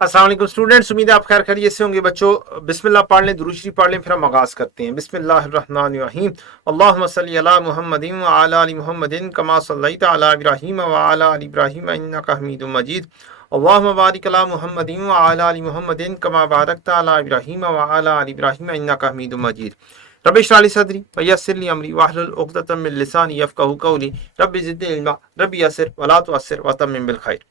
अस्सलाम वालेकुम स्टूडेंट्स, उम्मीद है आप खैर खैरियत से होंगे। बच्चों बिस्मिल्लाह पढ़ लें, दुरूद शरीफ पढ़ लें, फिर हम आगाज़ करते हैं। बिस्मिल्लाहिर्रहमानिर्रहीम। अल्लाहुम्मा सल्ली अला मुहम्मदिन व अला आलि मुहम्मदिन कमा सल्लैता अला इब्राहीम व अला आलि इब्राहीम इन्नका हमीदुम मजीद। अल्लाहुम्मा बारिक अला मुहम्मदिन व अला आलि मुहम्मदिन कमा बारकता अला इब्राहीम व अला आलि इब्राहीम इन्नका हमीदुम मजीद। रब्बि इश्रह ली सदरी व यस्सिर ली अमरी वहलुल उक़दतम मिन लिसानी यफ़क़हू क़ौली। रब्बि ज़िदनी इल्मा, रब्बि यस्सिर व ला तुअस्सिर व तम्मिम बिल खैर।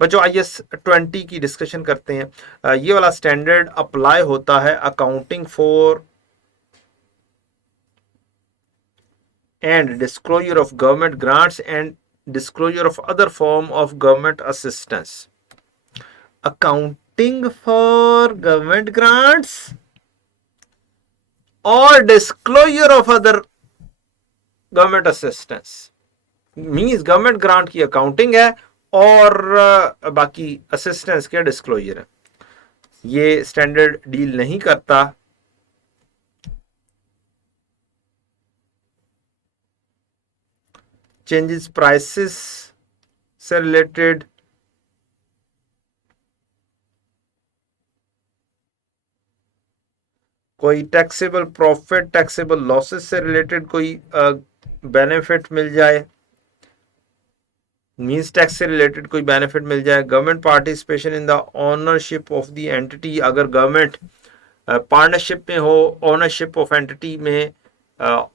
बच्चों IS-20 की डिस्कशन करते हैं। ये वाला स्टैंडर्ड अप्लाई होता है accounting for and disclosure of government grants and disclosure of other form of government assistance. Accounting for government grants और disclosure of other government assistance means government grant की accounting है और बाकी असिस्टेंस के disclosure है। ये स्टैंडर्ड डील नहीं करता चेंजेस प्राइसेस से रिलेटेड, कोई टैक्सेबल प्रॉफिट टैक्सेबल लॉसेस से रिलेटेड कोई बेनिफिट मिल जाए, मींस टैक्स से रिलेटेड कोई बेनिफिट मिल जाए। Government participation in the ownership of the entity, अगर गवर्नमेंट पार्टनरशिप में हो, ओनरशिप ऑफ एंटिटी में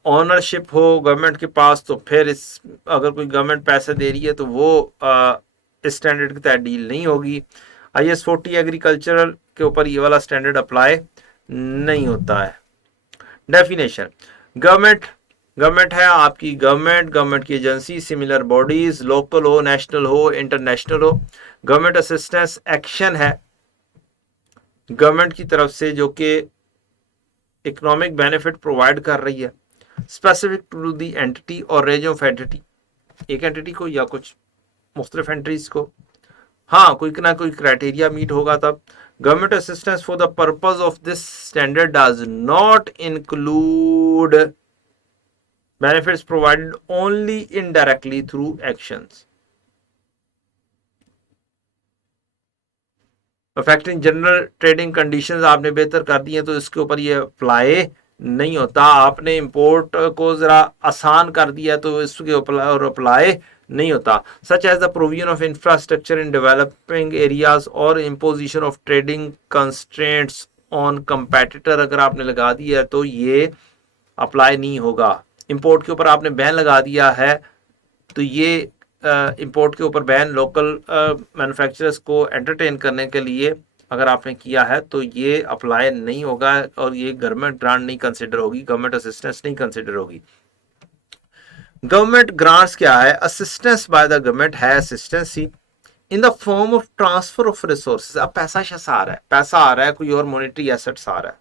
ओनरशिप हो गवर्नमेंट के पास, तो फिर इस अगर कोई गवर्नमेंट पैसा दे रही है तो वो इस स्टैंडर्ड के तहत डील नहीं होगी। IS-40 एग्रीकल्चरल के ऊपर ये वाला स्टैंडर्ड अप्लाई नहीं होता है। डेफिनेशन, गवर्नमेंट गवर्नमेंट है आपकी गवर्नमेंट की एजेंसी, सिमिलर बॉडीज, लोकल हो, नेशनल हो, इंटरनेशनल हो। गवर्नमेंट असिस्टेंस एक्शन है गवर्नमेंट की तरफ से जो कि इकोनॉमिक बेनिफिट प्रोवाइड कर रही है, स्पेसिफिक टू दी एंटिटी और रेंज ऑफ एंटिटी, एक एंटिटी को या कुछ मुख्तलिफ एंटिटीज को। हाँ, कोई ना कोई क्राइटेरिया मीट होगा तब। Government assistance for the purpose of this standard does not include benefits provided only indirectly through actions affecting general trading conditions। आपने बेहतर कर दी है तो इसके ऊपर ये अप्लाई नहीं होता। आपने इंपोर्ट को जरा आसान कर दिया तो इसके ऊपर अप्लाई नहीं होता। Such as the provision of infrastructure in developing areas और imposition of trading constraints on competitor, अगर आपने लगा दिया है तो ये अप्लाई नहीं होगा। इंपोर्ट के ऊपर आपने बैन लगा दिया है तो ये इंपोर्ट के ऊपर बैन लोकल मैन्युफैक्चरर्स को एंटरटेन करने के लिए अगर आपने किया है तो ये अप्लाई नहीं होगा और ये गवर्नमेंट ग्रांट नहीं कंसिडर होगी, गवर्नमेंट असिस्टेंस नहीं कंसिडर होगी। गवर्नमेंट ग्रांट्स क्या है? असिस्टेंस बाय द गवर्नमेंट है assistance he in the form of transfer of resources. अब पैसा शैसा आ रहा है, पैसा आ रहा है, कोई और मॉनेटरी एसेट्स आ रहा है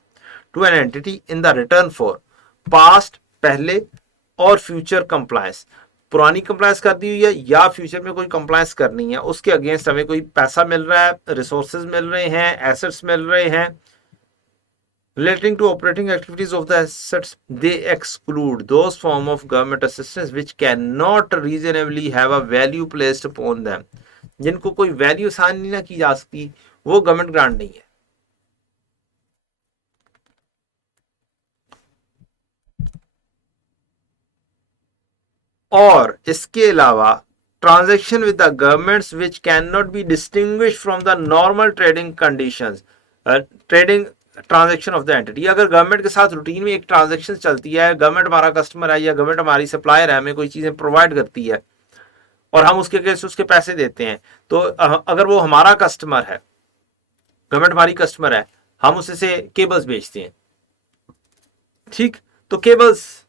to an entity in the return for past पहले और फ्यूचर कंप्लायंस। पुरानी कंप्लायंस कर दी हुई है या फ्यूचर में कोई कंप्लायंस करनी है, उसके अगेंस्ट हमें कोई पैसा मिल रहा है, रिसोर्सेज मिल रहे हैं, एसेट्स मिल रहे हैं। Relating to operating activities of the assets, they exclude those form of government assistance which cannot reasonably have a value placed upon them। जिनको कोई वैल्यू असाइन नहीं ना की जा सकती, वो गवर्नमेंट ग्रांट नहीं है। और इसके अलावा transaction with the governments which can not be distinguish from the normal trading conditions, trading transaction of the entity. अगर गवर्नमेंट के साथ रूटीन में एक ट्रांजेक्शन चलती है, गवर्नमेंट हमारा कस्टमर है या गवर्नमेंट हमारी सप्लायर है, हमें कोई चीजें प्रोवाइड करती है और हम उसके अगेंस्ट उसके पैसे देते हैं, तो अगर वो हमारा कस्टमर है, गवर्नमेंट हमारी कस्टमर है, हम उससे केबल्स बेचते हैं, ठीक, तो केबल्स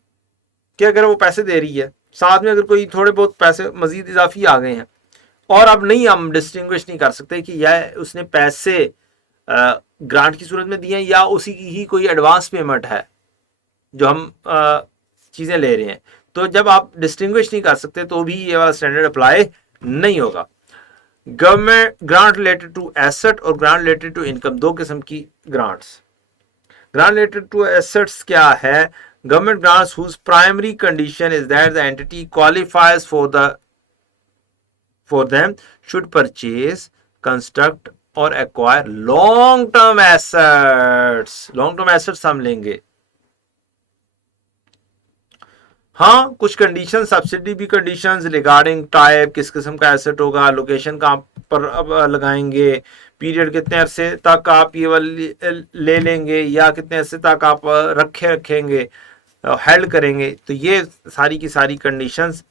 के अगर वो पैसे दे रही है, साथ में अगर कोई थोड़े बहुत पैसे मजीद इजाफी आ गए हैं और अब नहीं हम डिस्टिंग्विश नहीं कर सकते कि यह उसने पैसे ग्रांट की सूरत में दिए हैं या उसी की ही कोई एडवांस पेमेंट है जो हम चीजें ले रहे हैं, तो जब आप डिस्टिंग्विश नहीं कर सकते तो भी ये वाला स्टैंडर्ड अप्लाई नहीं होगा। Government grant related to asset और ग्रांट रिलेटेड टू इनकम, दो किस्म की grants. Grant related to assets क्या है? Government grants whose primary condition is that the entity qualifies for them should purchase, construct और acquire long term assets. Long term assets हम लेंगे। हाँ, कुछ कंडीशन, सब्सिडी भी कंडीशंस रिगार्डिंग टाइप, किस किस्म का एसेट होगा, लोकेशन कहाँ पर अब लगाएंगे, पीरियड कितने अरसे तक आप ये वाली ले लेंगे या कितने अरसे तक आप रखेंगे, हेल्ड करेंगे। तो ये सारी की सारी कंडीशंस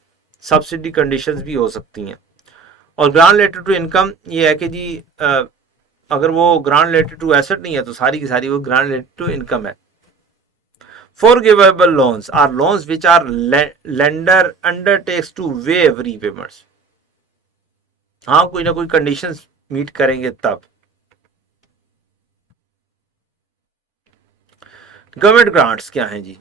सब्सिडी कंडीशंस भी हो सकती हैं। और ग्रांट रिलेटेड टू इनकम ये है कि जी अगर वो ग्रांट रिलेटेड टू एसेट नहीं है तो सारी की सारी वो ग्रांट रिलेटेड टू इनकम है। Forgivable loans are loans which are lender undertakes to waive repayments. हाँ, कोई ना कोई कंडीशंस मीट करेंगे तब। गवर्नमेंट ग्रांट्स क्या हैं जी?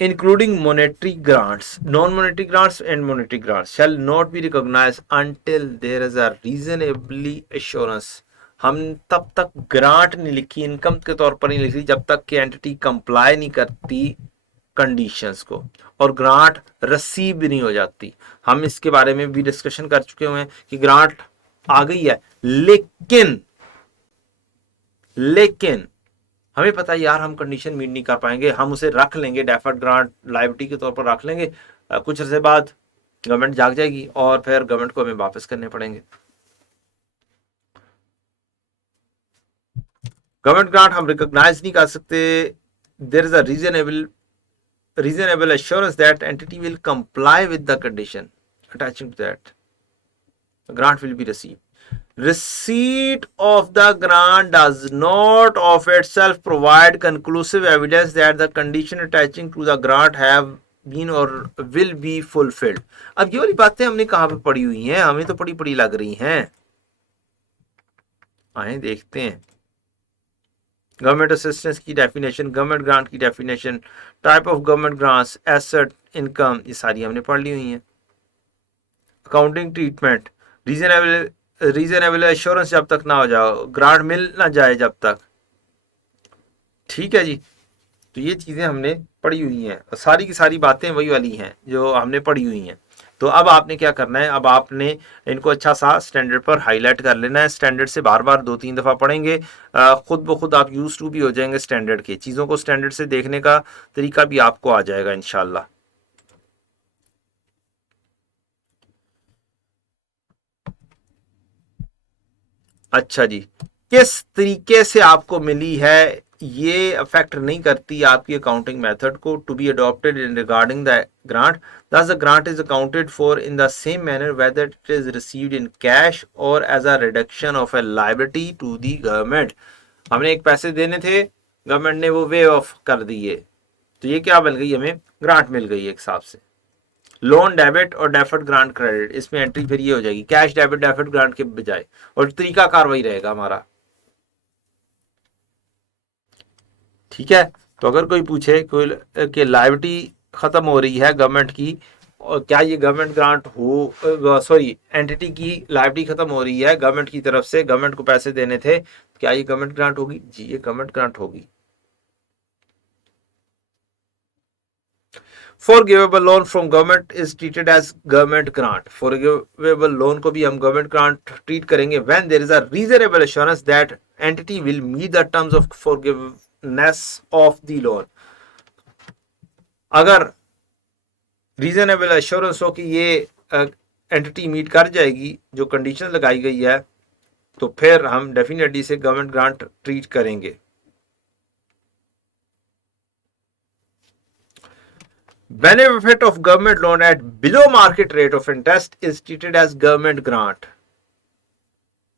Including monetary grants, non-monetary grants and monetary grants shall not be recognized until there is a reasonably assurance. हम तब तक ग्रांट नहीं लिखी, इनकम के तौर पर नहीं लिखी जब तक कि एंटिटी कंप्लाई नहीं करती कंडीशंस को, और ग्रांट रिसीव भी नहीं हो जाती। हम इसके बारे में भी डिस्कशन कर चुके हुए हैं कि ग्रांट आ गई है, लेकिन लेकिन हमें पता है यार हम कंडीशन मीट नहीं कर पाएंगे, हम उसे रख लेंगे, डेफर्ड ग्रांट लायबिलिटी के तौर पर रख लेंगे। कुछ अर्से बाद गवर्नमेंट जाग जाएगी और फिर गवर्नमेंट को हमें वापस करने पड़ेंगे। गवर्नमेंट ग्रांट हम रिकॉग्नाइज नहीं कर सकते। There is a reasonable assurance that entity will comply with the condition attaching to that grant will be received. Receipt of the grant does not of itself provide conclusive evidence that the condition attaching to the grant have been or will be fulfilled. अब ये वाली बातें हमने कहाँ पे पढ़ी हुई हैं? हमें तो पढ़ी पढ़ी लग रही हैं। आए देखते हैं। गवर्नमेंट असिस्टेंस की डेफिनेशन, गवर्नमेंट ग्रांट की definition, type of government grants, asset, income, ये सारी हमने पढ़ ली हुई हैं। अकाउंटिंग ट्रीटमेंट, रीजनेबल एश्योरेंस जब तक ना हो जाओ, ग्रांट मिल ना जाए जब तक। ठीक है जी, तो ये चीज़ें हमने पढ़ी हुई हैं, सारी की सारी बातें वही वाली हैं जो हमने पढ़ी हुई हैं। तो अब आपने क्या करना है, अब आपने इनको अच्छा सा स्टैंडर्ड पर हाईलाइट कर लेना है। स्टैंडर्ड से बार बार 2-3 दफ़ा पढ़ेंगे, खुद ब खुद आप यूज टू भी हो जाएंगे स्टैंडर्ड के। चीज़ों को स्टैंडर्ड से देखने का तरीका भी आपको आ जाएगा इंशाल्लाह। अच्छा जी, किस तरीके से आपको मिली है ये अफेक्ट नहीं करती आपकी अकाउंटिंग मेथड को। To be adopted in regarding the grant, thus the grant is accounted for in the same manner whether it is received in cash or as a reduction of a liability to the government. हमने एक पैसे देने थे, government ने वो way of कर दिए, तो ये क्या बन गई, हमें ग्रांट मिल गई एक हिसाब से। लोन डेबिट और डेफर्ड ग्रांट क्रेडिट, इसमें एंट्री फिर ये हो जाएगी कैश डेबिट डेफर्ड ग्रांट के बजाय, और तरीका कार्रवाई रहेगा हमारा। ठीक है, तो अगर कोई पूछे कोई कि लायबिलिटी खत्म हो रही है गवर्नमेंट की, और क्या ये गवर्नमेंट ग्रांट हो, सॉरी एंटिटी की लायबिलिटी खत्म हो रही है गवर्नमेंट की तरफ से, गवर्नमेंट को पैसे देने थे, क्या ये गवर्नमेंट ग्रांट होगी? जी ये गवर्नमेंट ग्रांट होगी। Forgivable loan from government is treated as government grant. Forgivable loan को भी हम गवर्नमेंट ग्रांट ट्रीट करेंगे when there is a reasonable assurance that entity will meet the terms of forgiveness of the loan. अगर reasonable assurance हो कि ये entity meet कर जाएगी जो कंडीशन लगाई गई है, तो फिर हम डेफिनेटली से गवर्नमेंट ग्रांट ट्रीट करेंगे। Benefit of government loan at below market rate of interest is treated as government grant.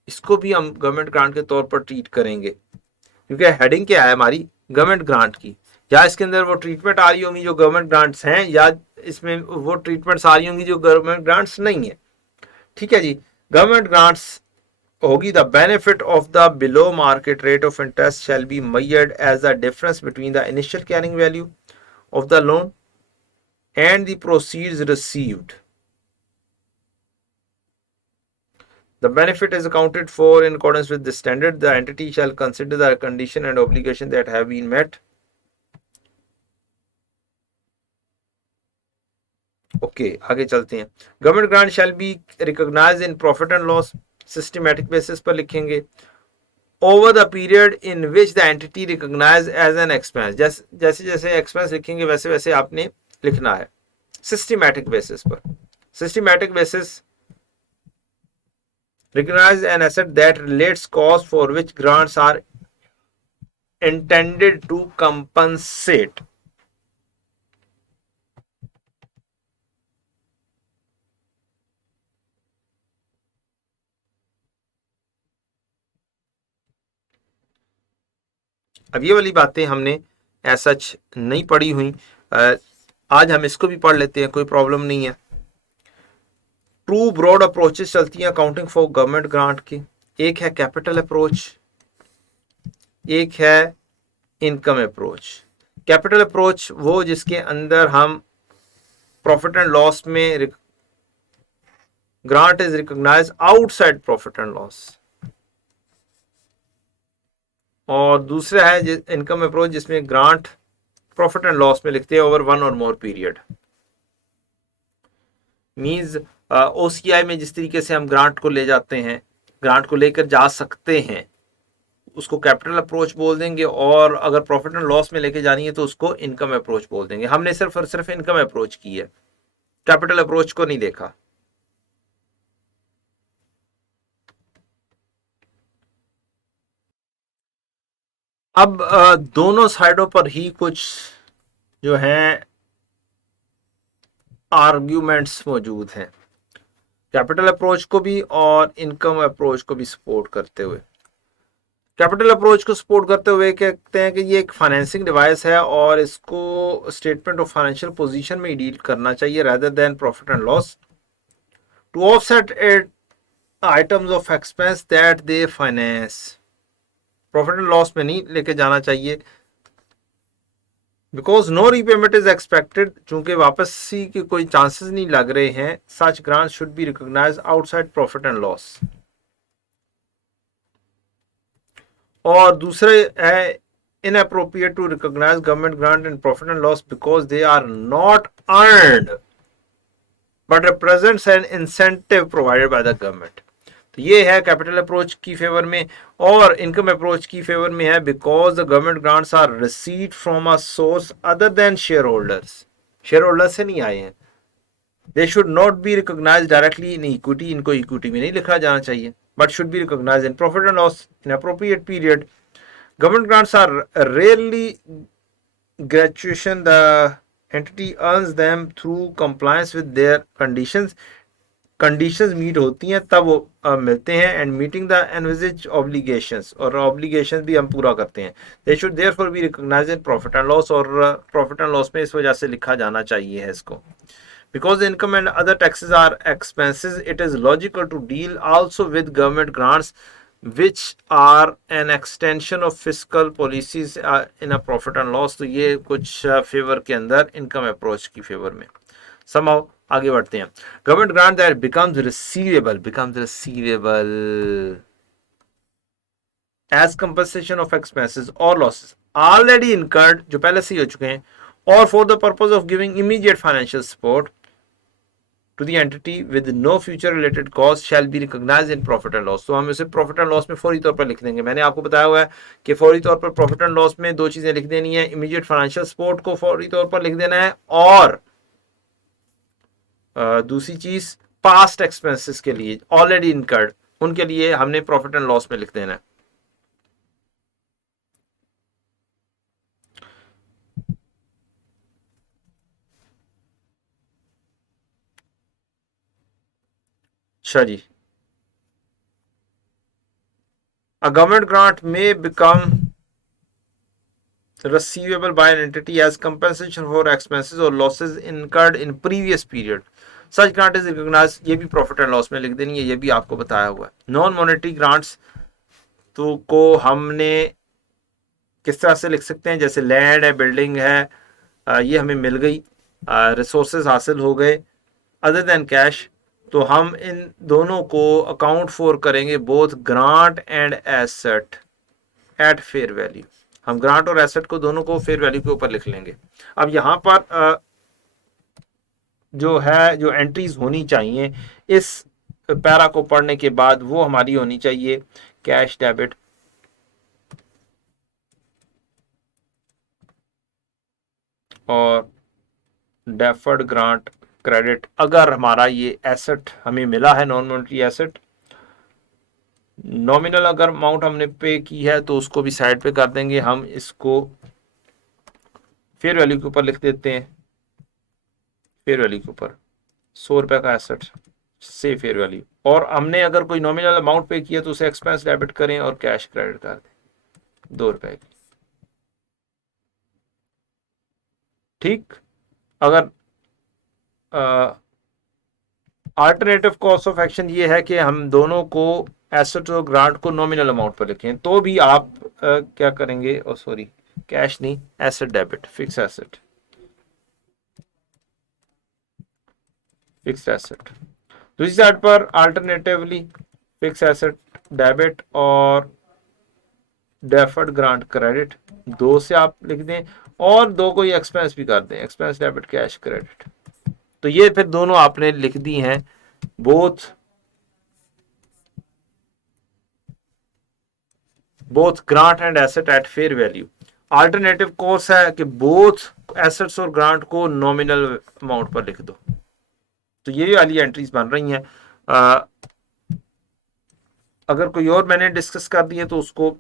इसको भी हम गवर्नमेंट ग्रांट के तौर पर ट्रीट करेंगे, क्योंकि हेडिंग क्या है हमारी, गवर्नमेंट ग्रांट की। या इसके अंदर वो ट्रीटमेंट आ रही होंगी जो गवर्नमेंट ग्रांट्स हैं, या इसमें वो ट्रीटमेंट्स आ रही होंगी जो गवर्नमेंट ग्रांट्स नहीं है। ठीक है जी, गवर्नमेंट ग्रांट्स होगी, the benefit of the below market rate of interest shall be measured as the difference between the initial carrying value of the loan and the proceeds received. The benefit is accounted for in accordance with the standard. The entity shall consider the condition and obligation that have been met. Okay, आगे चलते हैं। Government grant shall be recognized in profit and loss. Systematic basis पर लिखेंगे। Over the period in which the entity recognize as an expense, जैसे जैसे expense लिखेंगे वैसे वैसे आपने लिखना है सिस्टमेटिक बेसिस पर। Systematic basis recognize an asset that relates costs for which grants are intended to compensate। अब ये वाली बातें हमने ऐसा नहीं पढ़ी हुई, आज हम इसको भी पढ़ लेते हैं, कोई प्रॉब्लम नहीं है। टू ब्रॉड अप्रोचेस चलती हैं अकाउंटिंग फॉर गवर्नमेंट ग्रांट की। एक है कैपिटल अप्रोच, एक है इनकम अप्रोच। कैपिटल अप्रोच वो जिसके अंदर हम प्रॉफिट एंड लॉस में grant is recognize outside profit and loss, और दूसरा है इनकम अप्रोच जिसमें ग्रांट प्रॉफिट एंड लॉस में लिखते हैं ओवर वन और मोर पीरियड। मींस ओसीआई में जिस तरीके से हम ग्रांट को ले जाते हैं, ग्रांट को लेकर जा सकते हैं, उसको कैपिटल अप्रोच बोल देंगे, और अगर प्रॉफिट एंड लॉस में लेके जानी है तो उसको इनकम अप्रोच बोल देंगे। हमने सिर्फ और सिर्फ इनकम अप्रोच की है, कैपिटल अप्रोच को नहीं देखा। अब दोनों साइडों पर ही कुछ जो हैं आर्ग्यूमेंट्स मौजूद हैं, कैपिटल अप्रोच को भी और इनकम अप्रोच को भी सपोर्ट करते हुए। कैपिटल अप्रोच को सपोर्ट करते हुए कहते हैं कि ये एक फाइनेंसिंग डिवाइस है और इसको स्टेटमेंट ऑफ फाइनेंशियल पोजीशन में ही डील करना चाहिए rather than profit and loss, to offset it items of expense that they finance. Profit and loss में नहीं लेके जाना चाहिए। Because no repayment is expected, चूंकि वापसी के कोई चांसेस नहीं लग रहे हैं, such grant should be recognise outside profit and loss. और दूसरे है inappropriate to recognise government grant and profit and loss because they are not earned but represents an incentive provided by the government. तो ये है capital approach की favour में, और income approach की फेवर में है because the government grants are received from a source other than shareholders. Shareholders से नहीं आए हैं। They should not be recognize directly in equity, इनको इक्विटी में नहीं लिखा जाना चाहिए, but should be recognized in profit and loss in appropriate period. Government grants are rarely gratuation. The entity earns them through compliance with their conditions. Conditions meet होती हैं तब वो मिलते हैं, and meeting the envisaged obligations, और obligations भी हम पूरा करते हैं। They should therefore be recognized in profit and loss, और profit and loss में इस वजह से लिखा जाना चाहिए है इसको। Because the income and other taxes are expenses, it is logical to deal also with government grants which are an extension of fiscal policies in a profit and loss। तो ये कुछ फेवर के अंदर इनकम अप्रोच की favour में। Somehow आगे बढ़ते हैं। Government grant that becomes receivable as compensation of expenses or losses already incurred, जो पहले से ही हो चुके हैं, or for the purpose of giving immediate financial support to the entity with no future related cost shall be recognized in profit and loss। तो हम इसे profit and loss में फौरी तौर पर लिख देंगे। मैंने आपको बताया हुआ है कि फौरी तौर पर प्रॉफिट एंड लॉस में दो चीजें लिख देनी है, इमीडिएट फाइनेंशियल सपोर्ट को फौरी तौर पर लिख देना है, और दूसरी चीज पास्ट एक्सपेंसेस के लिए ऑलरेडी इनकर्ड, उनके लिए हमने प्रॉफिट एंड लॉस में लिख देना है। अच्छा जी, a government grant may become receivable by an entity as compensation for expenses or losses incurred in previous period। Such grant is recognized, ये भी प्रॉफिट एंड लॉस में लिख देनी है, ये भी आपको बताया हुआ है। नॉन मॉनेटरी ग्रांट्स तो को हमने किस तरह से लिख सकते हैं, जैसे लैंड है, बिल्डिंग है, ये हमें मिल गई, रिसोर्सेज हासिल हो गए अदर देन कैश, तो हम इन दोनों को अकाउंट फॉर करेंगे both grant and asset at fair value. हम ग्रांट और एसेट को दोनों को फेयर वैल्यू के ऊपर लिख लेंगे। अब यहाँ पर जो है, जो एंट्रीज होनी चाहिए इस पैरा को पढ़ने के बाद वो हमारी होनी चाहिए कैश डेबिट और डेफर्ड ग्रांट क्रेडिट। अगर हमारा ये एसेट हमें मिला है, नॉन मॉनेटरी एसेट, नॉमिनल अगर अमाउंट हमने पे की है तो उसको भी साइड पे कर देंगे। हम इसको फेयर वैल्यू के ऊपर लिख देते हैं, फेयर वैल्यू के ऊपर 100 रुपए का एसेट से फेयर वैल्यू, और हमने अगर कोई नॉमिनल अमाउंट पे किया तो उसे एक्सपेंस डेबिट करें और कैश क्रेडिट कर दें 2 रुपए की। ठीक, अगर अल्टरनेटिव कॉस्ट ऑफ एक्शन ये है कि हम दोनों को एसेट और ग्रांट को नॉमिनल अमाउंट पर लिखें, तो भी आप क्या करेंगे, और सॉरी कैश नहीं, asset debit, fix asset, fix asset. दूसरी साइड पर अल्टरनेटिवली फिक्स एसेट डेबिट और डेफर्ड ग्रांट क्रेडिट, 2 से आप लिख दें और 2 को ही एक्सपेंस भी कर दें, एक्सपेंस डेबिट कैश क्रेडिट। तो ये फिर दोनों आपने लिख दी हैं, both grant and asset at fair value. Alternative course है कि बोथ एसेट्स और ग्रांट को नॉमिनल अमाउंट पर लिख दो। तो ये वाली एंट्रीज बन रही हैं। अगर कोई और मैंने डिस्कस कर दी है तो उसको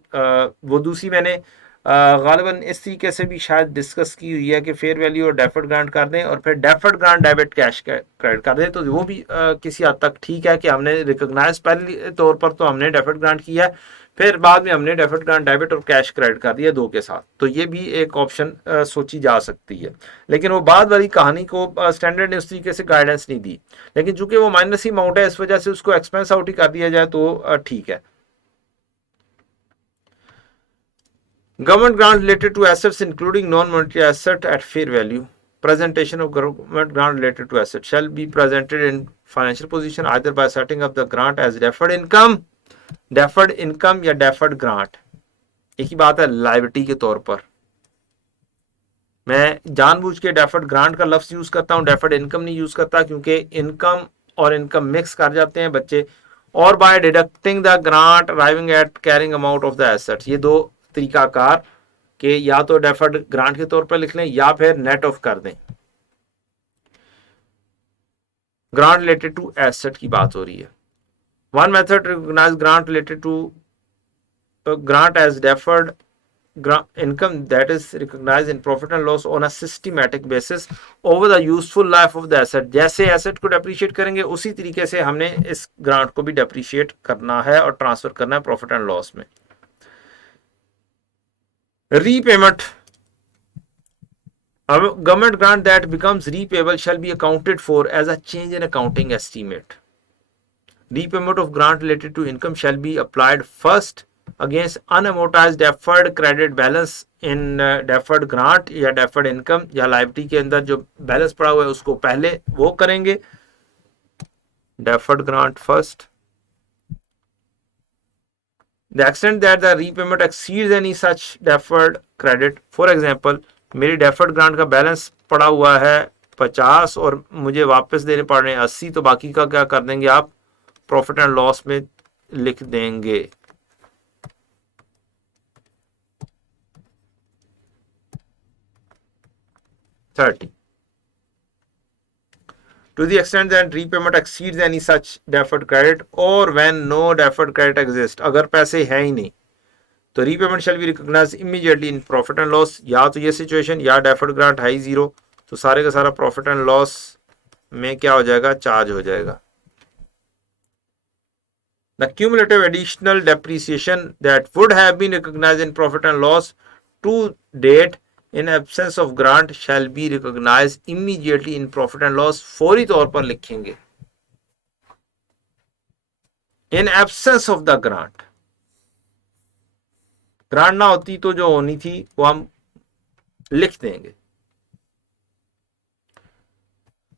वो दूसरी मैंने गालिबन इस तरीके से भी शायद डिस्कस की हुई है कि फेयर वैल्यू और डेफर्ड ग्रांट कर दें और फिर deferred grant debit cash credit कर दें। तो वो भी किसी हद तक ठीक है कि हमने रिकॉग्नाइज पहले तौर पर तो हमने डेफर्ड ग्रांट किया है, फिर बाद में हमने डेफर्ड ग्रांट डेबिट और कैश क्रेडिट कर दिया 2 के साथ। तो ये भी एक ऑप्शन सोची जा सकती है, लेकिन वो बाद वाली कहानी को स्टैंडर्ड ने उस तरीके से गाइडेंस नहीं दी, लेकिन चूंकि वो माइनस ही अमाउंट है इस वजह से उसको एक्सपेंस आउट ही कर दिया जाए तो ठीक है। Government grant related to assets including non-monetary asset at fair value. Presentation of government grant related to assets shall be presented in financial position either by setting up the grant as deferred income या deferred grant। एक ही बात है liability के तौर पर। मैं जानबूझ के डेफर्ड ग्रांट का लफ्ज यूज करता हूं, डेफर्ड इनकम नहीं यूज करता, क्योंकि इनकम और इनकम मिक्स कर जाते हैं बच्चे। और by deducting the grant arriving at carrying amount of the assets, ये 2 तरीकाकार के या तो डेफर्ड ग्रांट के तौर पर लिख लें या फिर नेट ऑफ कर दें। ग्रांट रिलेटेड टू एसेट की बात हो रही है। One method recognize grant related to grant as deferred income that is recognized in profit and loss on a systematic basis over the useful life of the asset। जैसे asset को depreciate करेंगे उसी तरीके से हमने इस ग्रांट को भी डेप्रीशिएट करना है और ट्रांसफर करना है प्रॉफिट एंड लॉस में। Repayment, government grant that becomes repayable shall be accounted for as a change in accounting estimate। Repayment of grant related to income shall be applied first against unamortized deferred credit balance in deferred grant या deferred income या liability के अंदर जो balance पड़ा हुआ है उसको पहले वो करेंगे, deferred grant first। The extent that the repayment exceeds any such deferred credit, for example मेरी डेफर्ड ग्रांट का बैलेंस पड़ा हुआ है 50 और मुझे वापस देने पड़ रहे हैं 80, तो बाकी का क्या कर देंगे आप, प्रॉफिट एंड लॉस में लिख देंगे। To the extent that repayment exceeds any such deferred credit or when no deferred credit exists, अगर पैसे हैं ही नहीं तो repayment shall be recognize immediately in profit and loss. या तो ये सिचुएशन या डेफर्ड ग्रांट है ही 0, तो सारे का सारा प्रॉफिट एंड लॉस में क्या हो जाएगा, चार्ज हो जाएगा। The cumulative additional depreciation that would have been recognized in profit and loss to date in absence of grant shall be recognized immediately in profit and loss। फौरी तौर पर लिखेंगे in absence of the grant। Grant ना होती तो जो होनी थी वो हम लिख देंगे।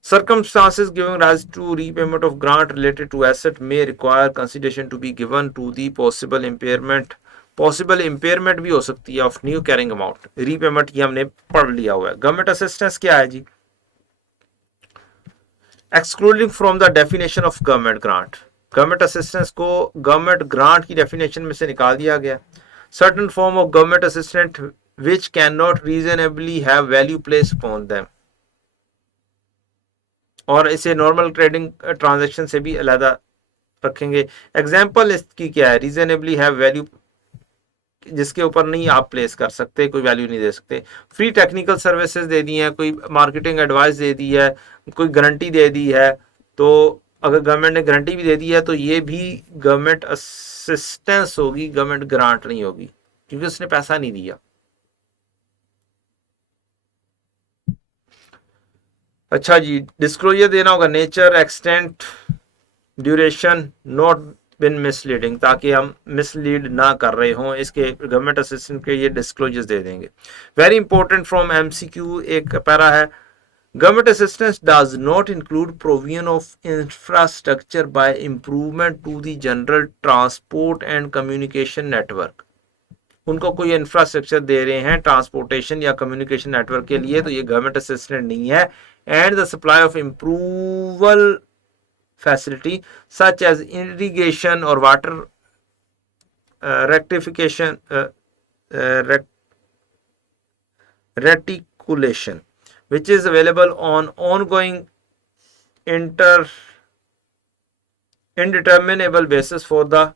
Circumstances giving rise to repayment of grant related to asset may require consideration to be given to the possible impairment। Possible impairment भी हो सकती है of new carrying amount. Repayment ये हमने पढ़ लिया हुआ है। गवर्नमेंट असिस्टेंस क्या है जी, excluding from the definition of government grant. Government assistance को गवर्नमेंट ग्रांट की डेफिनेशन में से निकाल दिया गया। Certain form of government assistant which can not reasonably have value place upon them, और इसे नॉर्मल ट्रेडिंग ट्रांजैक्शन से भी अलग रखेंगे। एग्जाम्पल इसकी क्या है, रीजनेबली हैव वैल्यू जिसके ऊपर नहीं आप प्लेस कर सकते, कोई वैल्यू नहीं दे सकते। फ्री टेक्निकल सर्विसेज दे दी हैं, कोई मार्केटिंग एडवाइस दे दी है, कोई गारंटी दे दी है, तो अगर गवर्नमेंट ने गारंटी भी दे दी है तो ये भी गवर्नमेंट असिस्टेंस होगी, गवर्नमेंट ग्रांट नहीं होगी, क्योंकि उसने पैसा नहीं दिया। अच्छा जी, डिस्क्लोजर देना होगा, nature, extent, duration, not been misleading, ताकि हम मिसलीड ना कर रहे हों, इसके गवर्नमेंट असिस्टेंट के ये डिस्क्लोजर्स दे देंगे। वेरी इंपॉर्टेंट फ्रॉम एमसीक्यू एक पैरा है, government assistance does not include provision of infrastructure by improvement to the general transport and communication network। उनको कोई इंफ्रास्ट्रक्चर दे रहे हैं ट्रांसपोर्टेशन या कम्युनिकेशन नेटवर्क के लिए, तो ये गवर्नमेंट असिस्टेंट नहीं है। And the supply of improval facility such as irrigation और water rectification reticulation which is available on ongoing indeterminable basis for the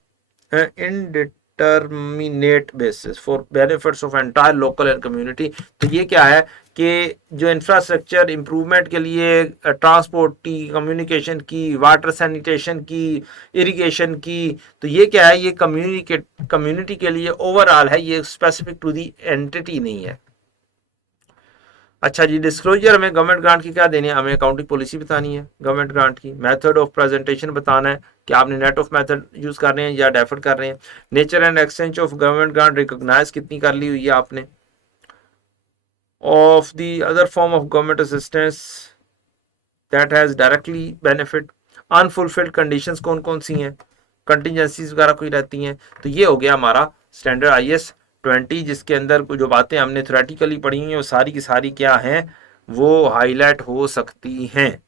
indeterminate basis for benefits of entire local and community। तो ये क्या है कि जो infrastructure improvement के लिए transport की, कम्युनिकेशन की, वाटर सैनिटेशन की, इरिगेशन की, तो ये क्या है, ये कम्युनिटी के लिए ओवरऑल है, ये स्पेसिफिक टू दी एंटिटी नहीं है। अच्छा जी, डिस्क्लोजर हमें गवर्नमेंट ग्रांट की क्या देनी है, हमें अकाउंटिंग पॉलिसी बतानी है गवर्नमेंट ग्रांट की। मेथड ऑफ प्रेजेंटेशन बताना है कि आपने नेट ऑफ मेथड यूज कर रहे हैं या डेफर्ड कर रहे हैं। Nature and extent of government grant recognize कितनी कर ली हुई है आपने। Of the other form of government assistance that has directly benefit, unfulfilled conditions कौन कौन सी हैं, कंटिजेंसीज वगैरह कोई रहती हैं। तो ये हो गया हमारा स्टैंडर्ड IAS 20, जिसके अंदर जो बातें हमने थ्योरेटिकली पढ़ी हैं वो सारी की सारी क्या हैं, वो हाईलाइट हो सकती हैं।